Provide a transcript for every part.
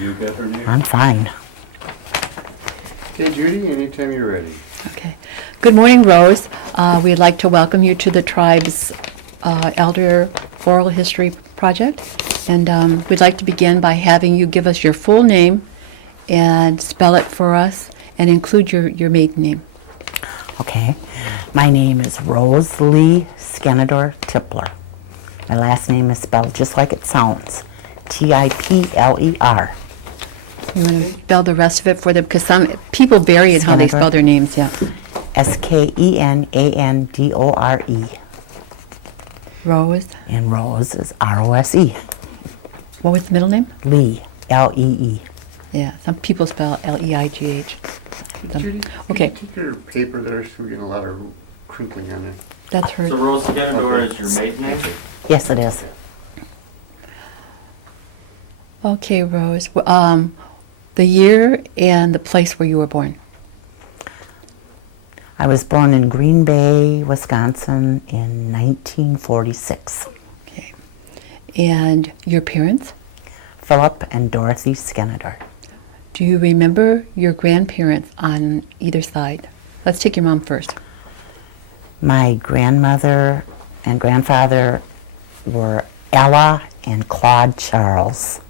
You got her name? I'm fine. Okay, Judy, anytime you're ready. Okay. Good morning, Rose. We'd like to welcome you to the tribe's Elder Oral History Project. And we'd like to begin by having you give us your full name and spell it for us and include your maiden name. Okay. My name is Rose Lee Tipler. My last name is spelled just like it sounds. Tipler. You want to spell the rest of it for them? Because some people vary in how they spell their names, yeah. Skennandore. Rose. And Rose is Rose. What was the middle name? Lee, Lee. Yeah, some people spell Leigh. Judy, Okay. can you take your paper there so we get a lot of crinkling on it? That's her. So Rose Lee is your maiden name? Yes, it is. Okay, Rose. The year and the place where you were born. I was born in Green Bay, Wisconsin in 1946. Okay. And your parents? Philip and Dorothy Skennador. Do you remember your grandparents on either side? Let's take your mom first. My grandmother and grandfather were Ella and Claude Charles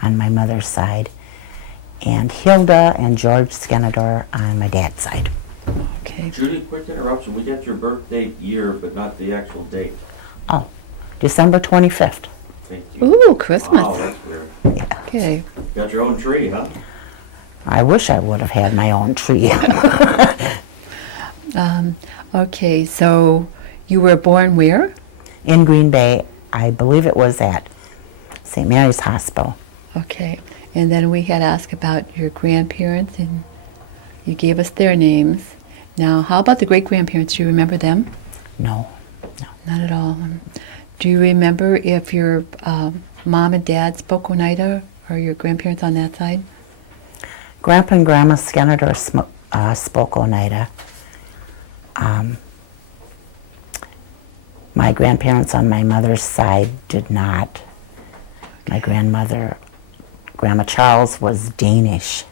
on my mother's side, and Hilda and George Skennador on my dad's side. Okay. Judy, quick interruption. We got your birth date year, but not the actual date. Oh, December 25th. Thank you. Ooh, Christmas. Oh, that's weird. Yeah. Okay. Got your own tree, huh? I wish I would have had my own tree. Okay, so you were born where? In Green Bay, I believe it was at St. Mary's Hospital. Okay. And then we had asked about your grandparents, and you gave us their names. Now, how about the great-grandparents? Do you remember them? No. Not at all. Do you remember if your mom and dad spoke Oneida, or your grandparents on that side? Grandpa and Grandma Skennador spoke Oneida. My grandparents on my mother's side did not. My grandmother, Grandma Charles, was Danish,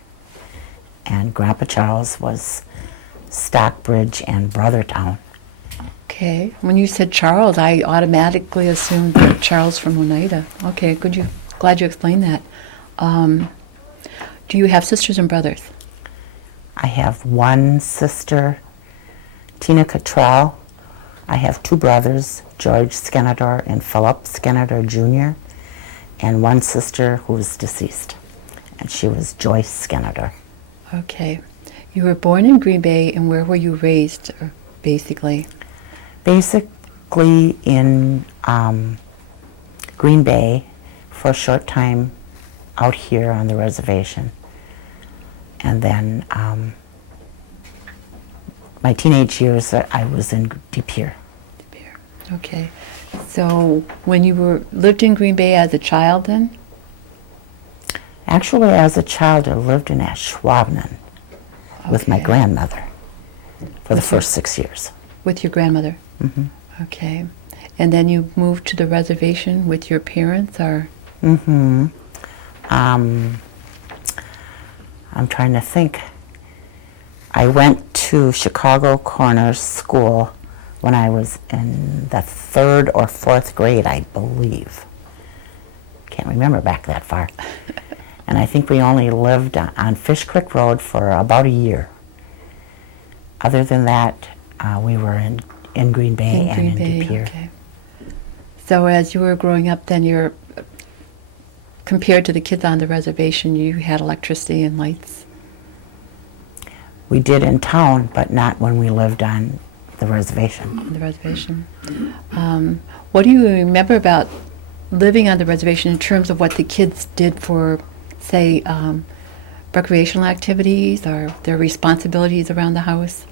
and Grandpa Charles was Stockbridge and Brothertown. Okay. When you said Charles, I automatically assumed that Charles from Oneida. Okay, glad you explained that. Do you have sisters and brothers? I have one sister, Tina Cottrell. I have two brothers, George Skennador and Philip Skennador Jr., and one sister who is deceased, and she was Joyce Skennador. Okay. You were born in Green Bay, and where were you raised, basically? Basically in Green Bay for a short time out here on the reservation. And then my teenage years, I was in De Pere. Okay. So when you lived in Green Bay as a child then? Actually, as a child, I lived in Ashwaubenon with my grandmother for the first 6 years. With your grandmother? Mm-hmm. Okay. And then you moved to the reservation with your parents, or? Mm-hmm. I'm trying to think. I went to Chicago Corners School when I was in the 3rd or 4th grade, I believe. Can't remember back that far. And I think we only lived on Fish Creek Road for about a year. Other than that, we were in Green Bay and in De Pere. Okay. So as you were growing up then, compared to the kids on the reservation, you had electricity and lights? We did in town, but not when we lived on the reservation. On the reservation. What do you remember about living on the reservation in terms of what the kids did for, say, recreational activities or their responsibilities around the house?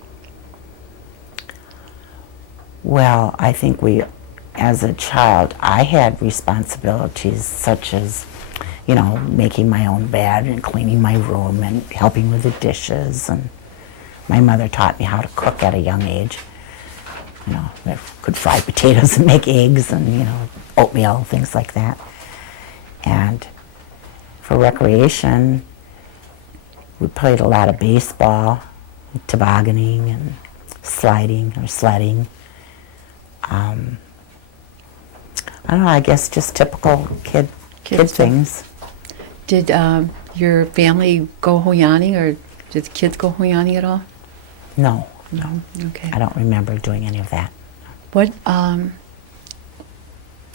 Well, I think as a child, I had responsibilities such as, making my own bed and cleaning my room and helping with the dishes. And my mother taught me how to cook at a young age. I could fry potatoes and make eggs and, oatmeal, things like that. And For recreation, we played a lot of baseball, tobogganing, and sliding or sledding. I don't know, I guess just typical kid Kid stuff. things. Did your family go hoyaning, or did the kids go hoyaning at all? No, Okay. I don't remember doing any of that. What,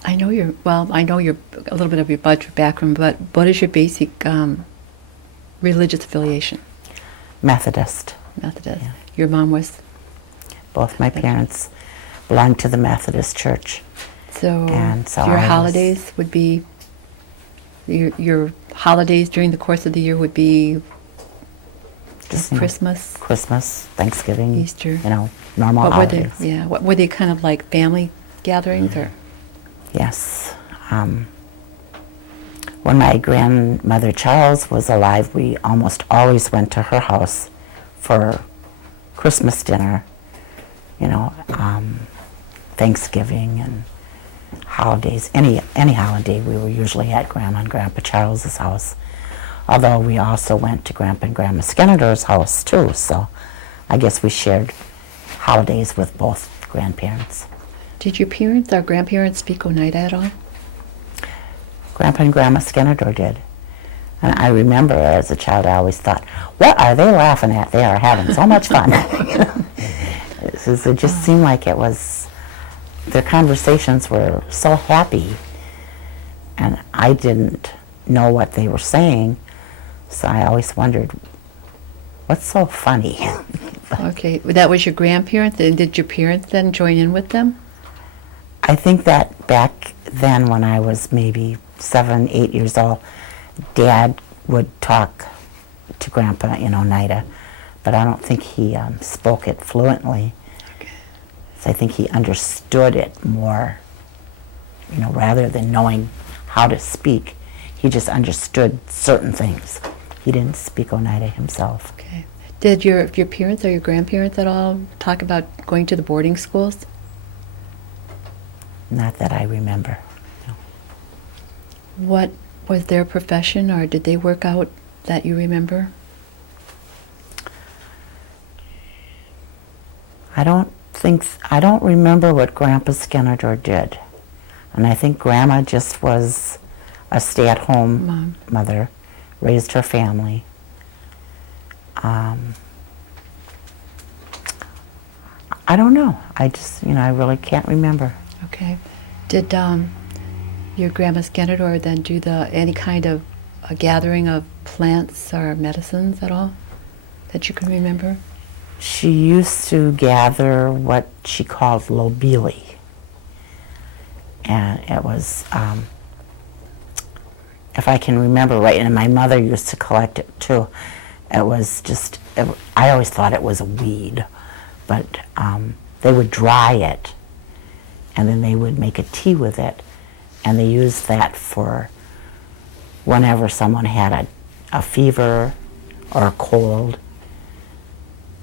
I know you're a little bit of your background, but what is your basic religious affiliation? Methodist. Methodist. Yeah. Your mom was, Both my parents belonged to the Methodist Church. so And so your I was- holidays would be, your holidays during the course of the year would be Just, you know, Christmas, Christmas, Thanksgiving, Easter. you know, normal What were they? holidays. Yeah. What were they, kind of like family gatherings, or? Yes. When my grandmother Charles was alive, we almost always went to her house for Christmas dinner, you know, Thanksgiving and holidays. Any holiday, we were usually at Grandma and Grandpa Charles's house. Although we also went to Grandpa and Grandma Skinner's house too, so I guess we shared holidays with both grandparents. Did your parents or grandparents speak Oneida at all? Grandpa and Grandma Skinner did. And I remember as a child, I always thought, what are they laughing at? They are having so much fun. It just seemed like it was, their conversations were so happy. And I didn't know what they were saying, so I always wondered, what's so funny? Okay, that was your grandparents, and did your parents then join in with them? I think that back then when I was maybe 7, 8 years old, Dad would talk to Grandpa in Oneida, but I don't think he spoke it fluently. Okay. So I think he understood it more, you know, rather than knowing how to speak. He just understood certain things. He didn't speak Oneida himself. Okay. Did your parents or your grandparents at all talk about going to the boarding schools? Not that I remember. No. What was their profession, or did they work out that you remember? I don't remember what Grandpa Skinner did. And I think Grandma just was a stay-at-home mother, raised her family. I don't know. I just, I really can't remember. Okay. Did your grandma Skinner then do any kind of a gathering of plants or medicines at all that you can remember? She used to gather what she called lobili. And it was, if I can remember right, and my mother used to collect it too. It was just, I always thought it was a weed, but they would dry it, and then they would make a tea with it, and they used that for whenever someone had a fever or a cold.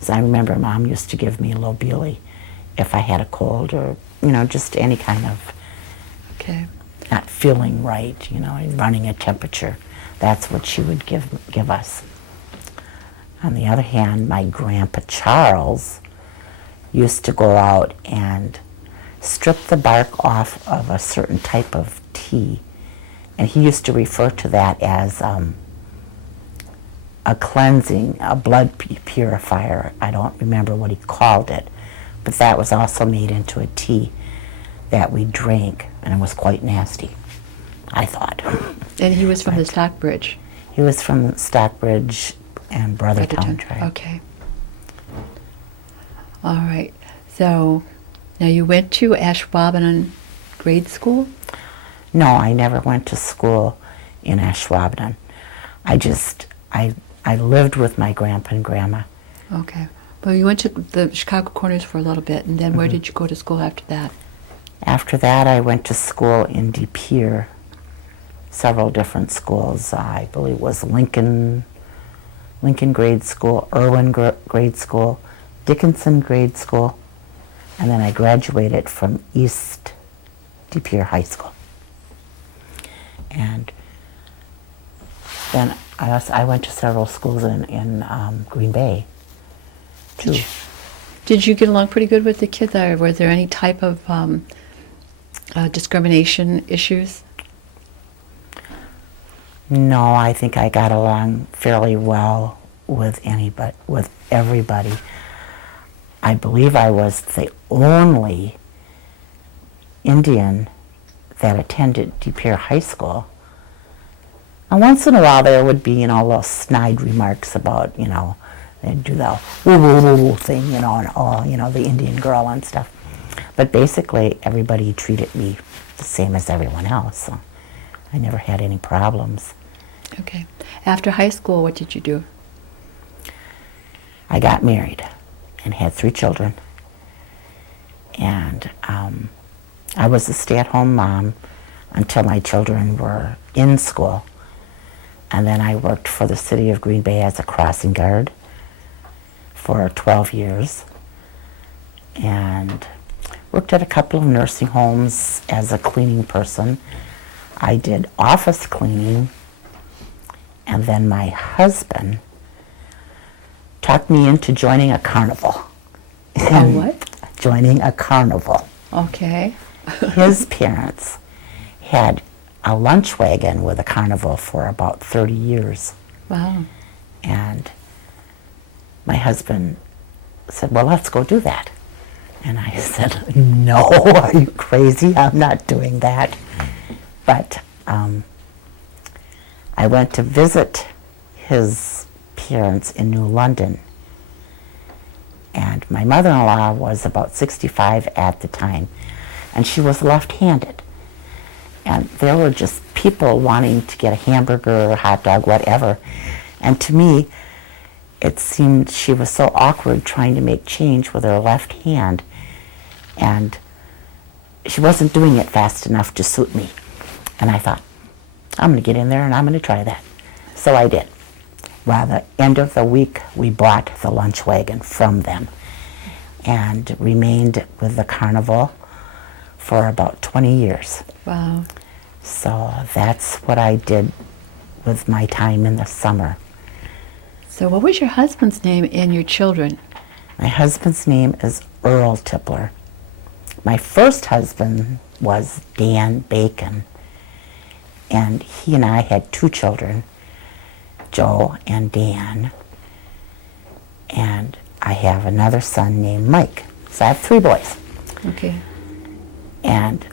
So I remember Mom used to give me lobili if I had a cold or, just any kind of Okay. not feeling right, running a temperature. That's what she would give us. On the other hand, my Grandpa Charles used to go out and strip the bark off of a certain type of tea, and he used to refer to that as a cleansing, a blood purifier. I don't remember what he called it, but that was also made into a tea that we drank, and it was quite nasty, I thought. And he was from the Stockbridge. He was from Stockbridge and Brothertown tribe. Okay. All right. So now you went to Ashwaubenon grade school? No, I never went to school in Ashwaubenon. I lived with my grandpa and grandma. Okay. Well, you went to the Chicago Corners for a little bit, and then where did you go to school after that? After that, I went to school in De Pere, several different schools. I believe it was Lincoln Grade School, Irwin Grade School, Dickinson Grade School, and then I graduated from East De Pere High School. And then I went to several schools in Green Bay, too. Did you get along pretty good with the kids, or were there any type of discrimination issues? No, I think I got along fairly well with everybody. I believe I was the only Indian that attended De Pere High School. And once in a while there would be, little snide remarks about, they'd do the woo woo woo woo thing, and all, the Indian girl and stuff. But basically everybody treated me the same as everyone else, so I never had any problems. Okay. After high school, what did you do? I got married and had 3 children. And I was a stay-at-home mom until my children were in school. And then I worked for the city of Green Bay as a crossing guard for 12 years. And worked at a couple of nursing homes as a cleaning person. I did office cleaning. And then my husband talked me into joining a carnival. What? Joining a carnival. Okay. His parents had a lunch wagon with a carnival for about 30 years. Wow. And my husband said, well, let's go do that. And I said, no, are you crazy? I'm not doing that. But I went to visit his parents in New London. And my mother-in-law was about 65 at the time, and she was left-handed. And there were just people wanting to get a hamburger, a hot dog, whatever. And to me, it seemed she was so awkward trying to make change with her left hand, and she wasn't doing it fast enough to suit me. And I thought, I'm going to get in there and I'm going to try that. So I did. By the end of the week, we bought the lunch wagon from them and remained with the carnival for about 20 years. Wow. So that's what I did with my time in the summer. So what was your husband's name and your children? My husband's name is Earl Tipler. My first husband was Dan Bacon, and he and I had 2 children, Joe and Dan, and I have another son named Mike. So I have 3 boys. Okay. And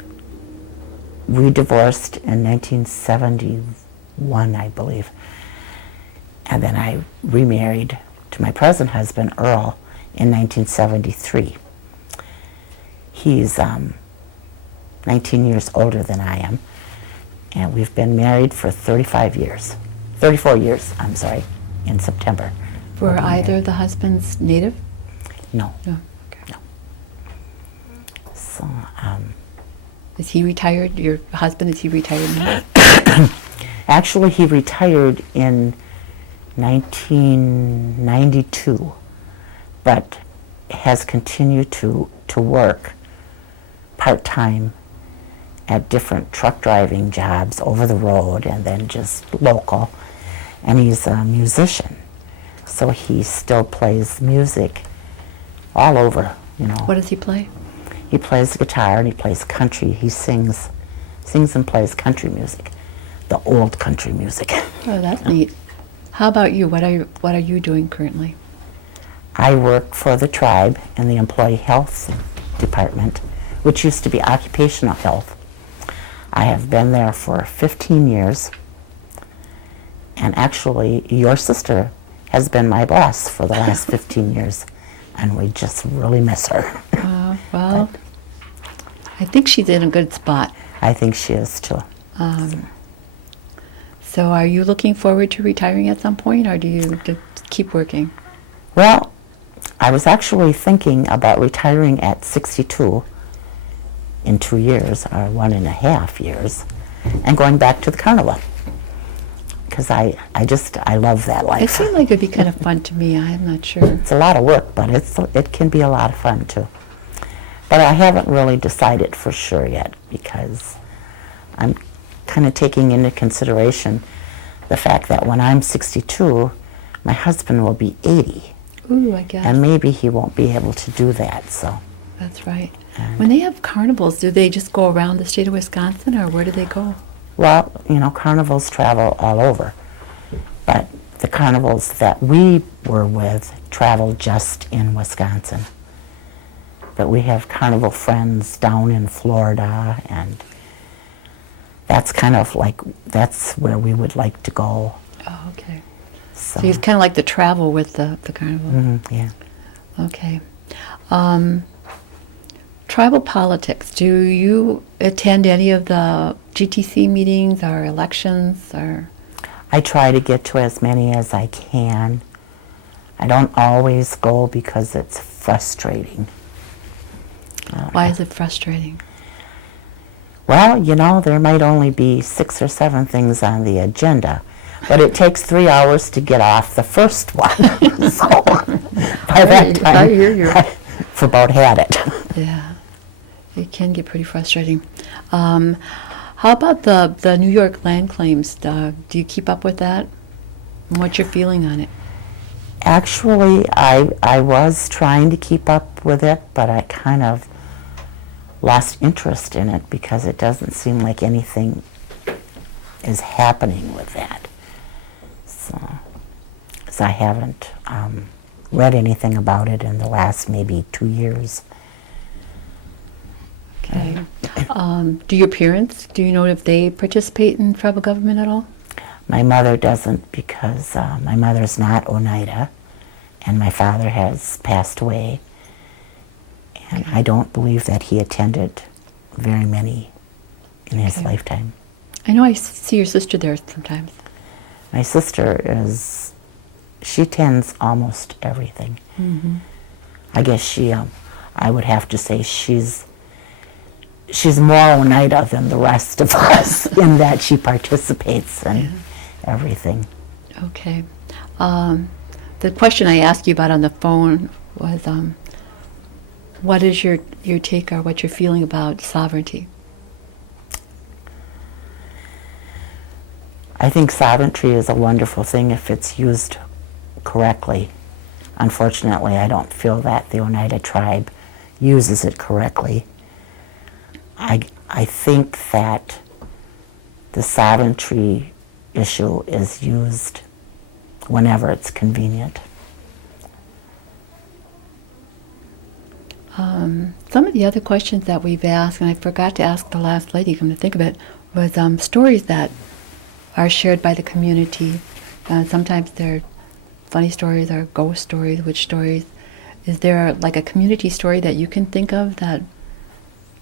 we divorced in 1971, I believe. And then I remarried to my present husband, Earl, in 1973. He's 19 years older than I am, and we've been married for 34 years, in September. Were either of the husbands native? No. No. Okay. No. So, Is he retired? Your husband, is he retired now? actually, he retired in 1992, but has continued to work part-time at different truck driving jobs over the road and then just local. And he's a musician, so he still plays music all over, What does he play? He plays guitar and he plays country. He sings and plays country music, the old country music. Oh, that's neat. How about you? What are you doing currently? I work for the tribe in the employee health department, which used to be occupational health. I have been there for 15 years, and actually your sister has been my boss for the last 15 years, and we just really miss her. Well, I think she's in a good spot. I think she is too. So are you looking forward to retiring at some point, or do you just keep working? Well, I was actually thinking about retiring at 62 in 2 years, or 1.5 years, and going back to the carnival. Because I love that life. It seemed like it'd be kind of fun to me. I'm not sure. It's a lot of work, but it can be a lot of fun too. But I haven't really decided for sure yet, because I'm kind of taking into consideration the fact that when I'm 62, my husband will be 80, Ooh, I guess. and maybe he won't be able to do that. So, That's right. When they have carnivals, do they just go around the state of Wisconsin, or where do they go? well, carnivals travel all over, but the carnivals that we were with travel just in Wisconsin. But we have carnival friends down in Florida, and that's kind of like, that's where we would like to go. Oh, okay. So, So it's kind of like the travel with the carnival. yeah. Okay. Tribal politics. Do you attend any of the GTC meetings or elections or? I try to get to as many as I can. I don't always go because it's frustrating. Why is it frustrating? Well, there might only be 6 or 7 things on the agenda, but it takes 3 hours to get off the first one. So by that time, I hear you. I've about had it. Yeah, it can get pretty frustrating. How about the New York land claims? Do you keep up with that? And what's your feeling on it? Actually, I was trying to keep up with it, but I kind of lost interest in it because it doesn't seem like anything is happening with that. So I haven't read anything about it in the last maybe 2 years. Okay. Do your parents, do you know if they participate in tribal government at all? My mother doesn't because my mother's not Oneida, and my father has passed away. And I don't believe that he attended very many in his lifetime. I know I see your sister there sometimes. My sister she attends almost everything. Mm-hmm. I guess I would have to say she's more Oneida than the rest of us in that she participates in everything. Okay. The question I asked you about on the phone was, what is your take or what you're feeling about sovereignty? I think sovereignty is a wonderful thing if it's used correctly. Unfortunately, I don't feel that the Oneida tribe uses it correctly. I think that the sovereignty issue is used whenever it's convenient. Some of the other questions that we've asked, and I forgot to ask the last lady, come to think of it, was stories that are shared by the community. Sometimes they're funny stories or ghost stories, witch stories. Is there like a community story that you can think of that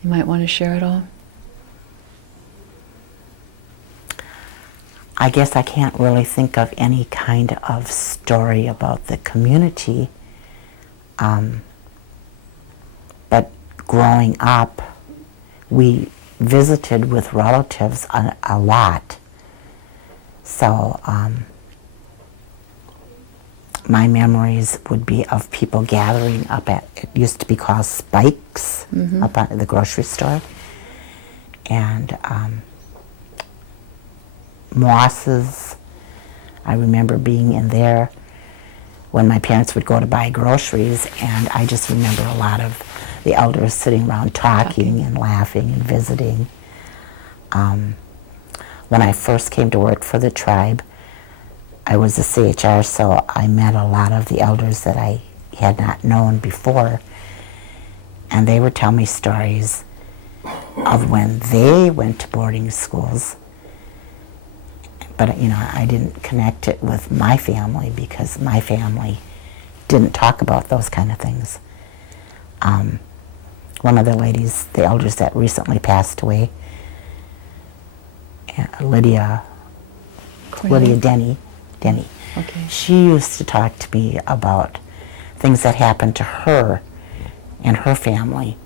you might want to share at all? I guess I can't really think of any kind of story about the community. But growing up, we visited with relatives a lot. So my memories would be of people gathering up at, it used to be called Spikes, up at the grocery store. And Moss's, I remember being in there when my parents would go to buy groceries, and I just remember a lot of the elders sitting around talking and laughing and visiting. When I first came to work for the tribe, I was a CHR, so I met a lot of the elders that I had not known before, and they would tell me stories of when they went to boarding schools. But I didn't connect it with my family because my family didn't talk about those kind of things. One of the ladies, the elders that recently passed away, Lydia Denny. Okay. She used to talk to me about things that happened to her and her family.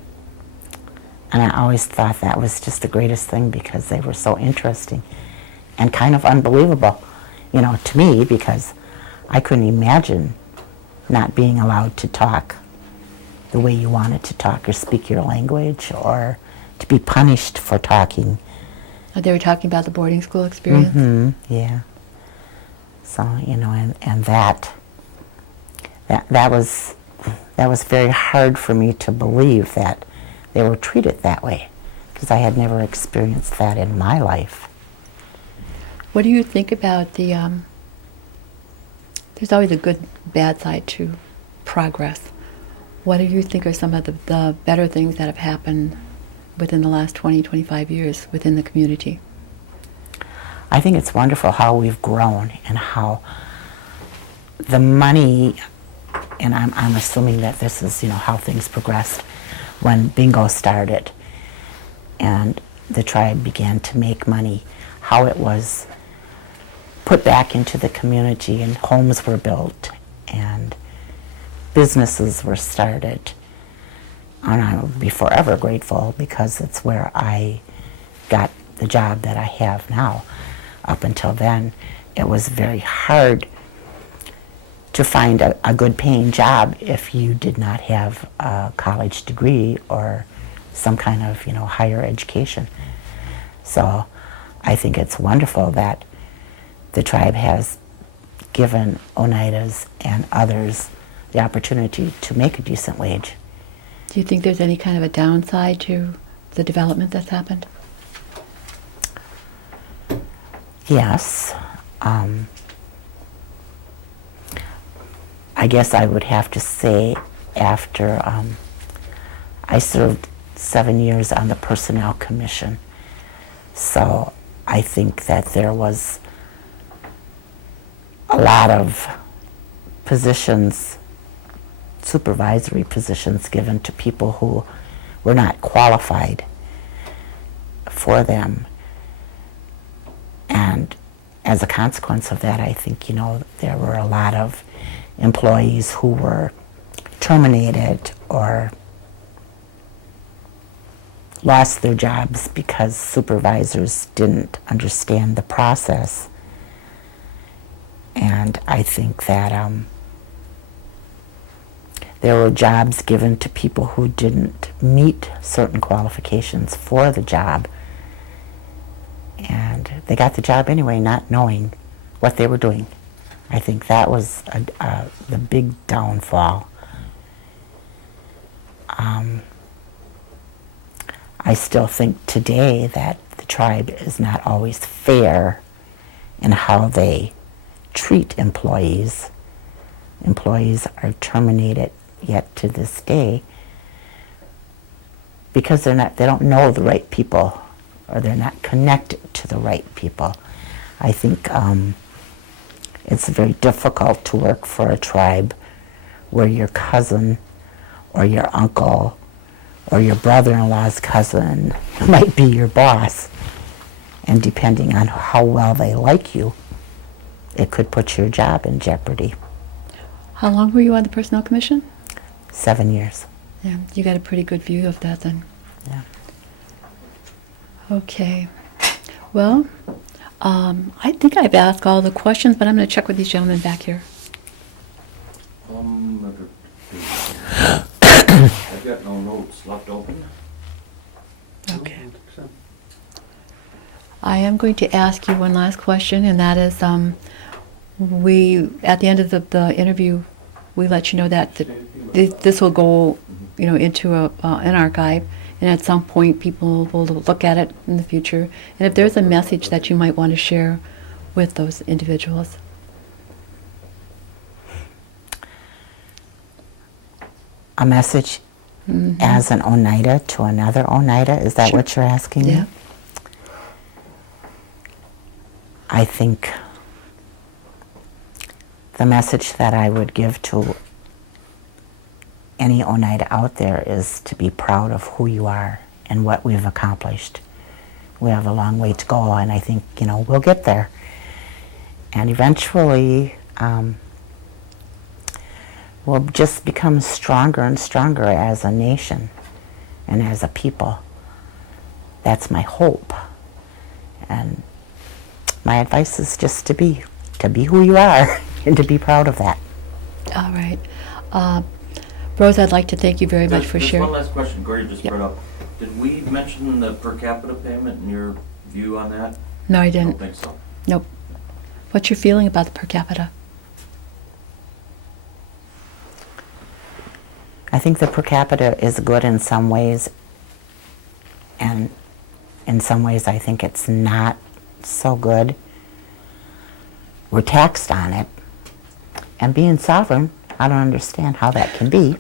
And I always thought that was just the greatest thing because they were so interesting and kind of unbelievable, to me, because I couldn't imagine not being allowed to talk the way you wanted to talk or speak your language or to be punished for talking. They were talking about the boarding school experience? Mm-hmm, yeah. So, and that was very hard for me to believe that they were treated that way, because I had never experienced that in my life. What do you think about the, there's always a good, bad side to progress. What do you think are some of the better things that have happened within the last 20, 25 years within the community? I think it's wonderful how we've grown and how the money, and I'm assuming that this is, how things progressed when bingo started and the tribe began to make money, how it was put back into the community and homes were built and businesses were started. And I will be forever grateful, because it's where I got the job that I have now. Up until then, it was very hard to find a good paying job if you did not have a college degree or some kind of, higher education. So I think it's wonderful that the tribe has given Oneidas and others the opportunity to make a decent wage. Do you think there's any kind of a downside to the development that's happened? Yes. I guess I would have to say, after I served 7 years on the Personnel Commission, so I think that there was a lot of positions, supervisory positions, given to people who were not qualified for them. And as a consequence of that, I think, there were a lot of employees who were terminated or lost their jobs because supervisors didn't understand the process. And I think that there were jobs given to people who didn't meet certain qualifications for the job. And they got the job anyway, not knowing what they were doing. I think that was the big downfall. I still think today that the tribe is not always fair in how they treat employees. Employees are terminated yet to this day because they don't know the right people, or they're not connected to the right people. I think it's very difficult to work for a tribe where your cousin or your uncle or your brother-in-law's cousin might be your boss. And depending on how well they like you, it could put your job in jeopardy. How long were you on the Personnel Commission? 7 years. Yeah, you got a pretty good view of that then. Yeah. Okay. Well, I think I've asked all the questions, but I'm going to check with these gentlemen back here. I've got no notes left open. Okay. I am going to ask you one last question, and that is, we at the end of the interview, we let you know that this will go, into an archive, and at some point people will look at it in the future. And if there's a message that you might want to share with those individuals. A message as an Oneida to another Oneida? Is that what you're asking me? Yeah. I think the message that I would give to any Oneida out there is to be proud of who you are and what we've accomplished. We have a long way to go, and I think, we'll get there. And eventually, we'll just become stronger and stronger as a nation and as a people. That's my hope. And my advice is just to be who you are and to be proud of that. All right. Rose, I'd like to thank you very much for Just sharing. one last question, Corey just Yep. brought up. Did we mention the per capita payment and your view on that? No, I I didn't. don't think so. Nope. What's your feeling about the per capita? I think the per capita is good in some ways, and in some ways I think it's not so good. We're taxed on it, and being sovereign, I don't understand how that can be.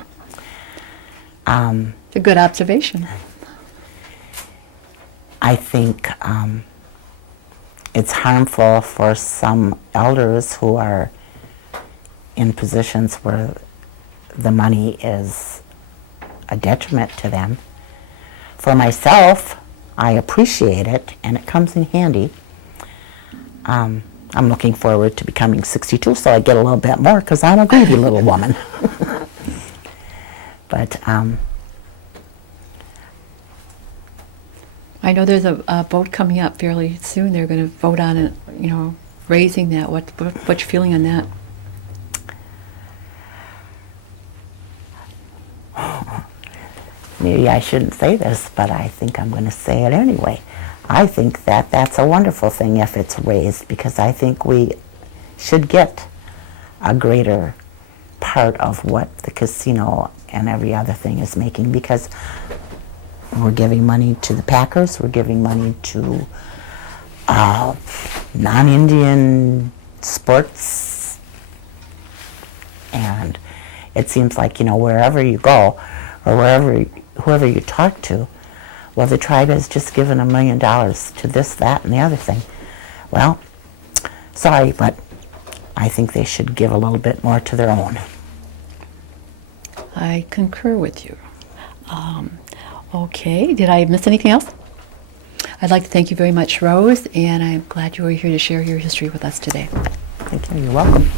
It's a good observation. I think it's harmful for some elders who are in positions where the money is a detriment to them. For myself, I appreciate it, and it comes in handy. I'm looking forward to becoming 62, so I get a little bit more because I'm a greedy little woman. But I know there's a vote coming up fairly soon. They're going to vote on it, raising that. What's your feeling on that? Maybe I shouldn't say this, but I think I'm going to say it anyway. I think that that's a wonderful thing if it's raised, because I think we should get a greater part of what the casino and every other thing is making, because we're giving money to the Packers, we're giving money to non-Indian sports, and it seems like, wherever you go, or whoever you talk to, well, the tribe has just given $1 million to this, that, and the other thing. Well, sorry, but I think they should give a little bit more to their own. I concur with you. Okay, did I miss anything else? I'd like to thank you very much, Rose, and I'm glad you were here to share your history with us today. Thank you. You're welcome.